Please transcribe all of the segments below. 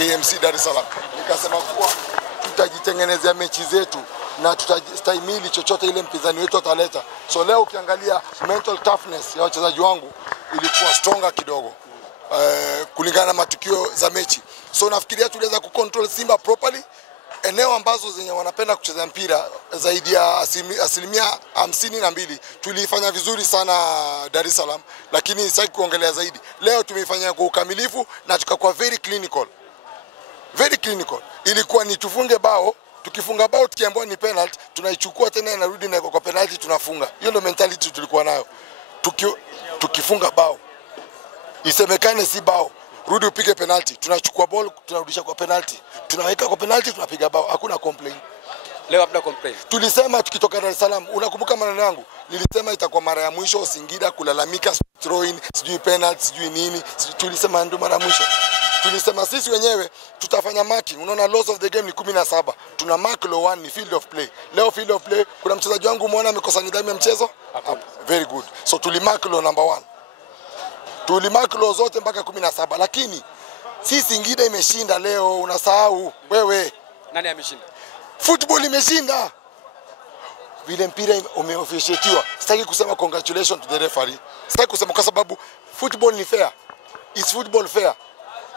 KMC Dar es Salaam. Nikasema kuwa tutajitengenezea mechi zetu na tutastahimili chochote ile mpinzani wetu ataleta. So leo ukiangalia mental toughness ya wachezaji wangu ilikuwa stronger kidogo kulingana na matukio za mechi. So nafikiria tuliweza kucontrol Simba properly. Eneo ambazo zenye wanapenda kucheza mpira zaidi ya asilimia 52 tulifanya vizuri sana Dar es Salaam, lakini sasa kuongelea zaidi. Leo tumeifanya kwa ukamilifu na tukakuwa very clinical. Very clinical. Ilikuwa ni tufunge bao, tukifunga bao tukiambiwa ni penalty, tunaichukua tena inarudi na kwa penalty tunafunga. Hiyo ndio mentality tulikuwa nayo. Tukifunga bao isemekane si bao, rudi upige penalty, tunachukua ball tunarudisha kwa penalty, tunaweka kwa penalty tunapiga bao, hakuna complain. Leo hapana complain. Tulisema tukitoka Dar es Salaam, unakumbuka maneno yangu? Nilisema itakuwa mara ya mwisho Singida kulalamika throw in, sijui penalty, sijui nini. Tulisema ndio mara ya mwisho. Tulisema sisi wenyewe tutafanya marking. Unaona loss of the game ni 17. Tuna mark low 1 ni field of play. Leo field of play kuna mchezaji wangu umeona amekosa nidhamu ya mchezo? Very good. So tulimark low number 1. Tulimark low zote mpaka 17, lakini si Singida imeshinda leo, unasahau wewe. Nani ameshinda? Football imeshinda. Vile mpira umeofficiatiwa. Sitaki kusema congratulations to the referee. Sitaki kusema kwa sababu football ni fair. Is football fair?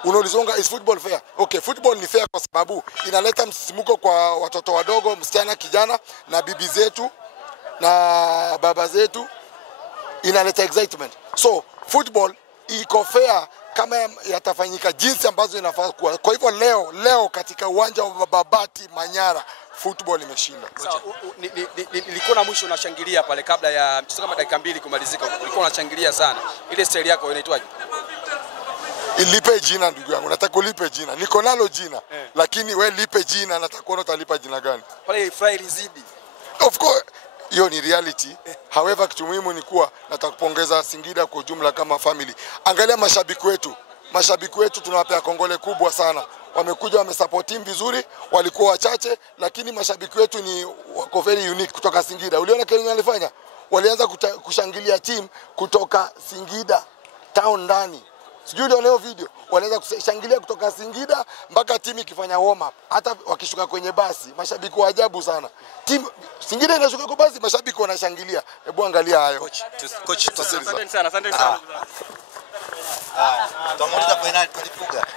Unaulizonga is football fair? Okay, football ni fair kwa sababu inaleta msisimuko kwa watoto wadogo, msichana, kijana na bibi zetu na baba zetu, inaleta excitement. So football iko fair kama yatafanyika jinsi ambazo inafaa kuwa. Kwa hivyo leo katika uwanja wa Babati Manyara football imeshinda. Nilikuwa na mwisho unashangilia pale kabla ya mchezo kama dakika 2 kumalizika. Ulikuwa unashangilia sana. Ile style yako inaitwaje? Lipe jina ndugu yangu, nataka ulipe jina. Niko nalo jina, lakini we lipe jina, nataka kuona utalipa jina gani. Pale fry lizidi. Of course, hiyo ni reality. However, kitu muhimu ni kuwa nataka kupongeza Singida kwa ujumla kama family. Angalia mashabiki wetu. Mashabiki wetu tunawapea kongole kubwa sana. Wamekuja wamesupport team vizuri, walikuwa wachache, lakini mashabiki wetu ni wako very unique kutoka Singida. Uliona kile walifanya? Walianza kushangilia team kutoka Singida town ndani. Sijui ndio leo video wanaweza kushangilia kutoka Singida mpaka timu ikifanya warm up, hata wakishuka kwenye basi. Mashabiki wa ajabu sana. Timu Singida inashuka kwa basi, mashabiki wanashangilia. Hebu angalia hayo. Coach, asante sana. Tumuuliza penalty tulifunga.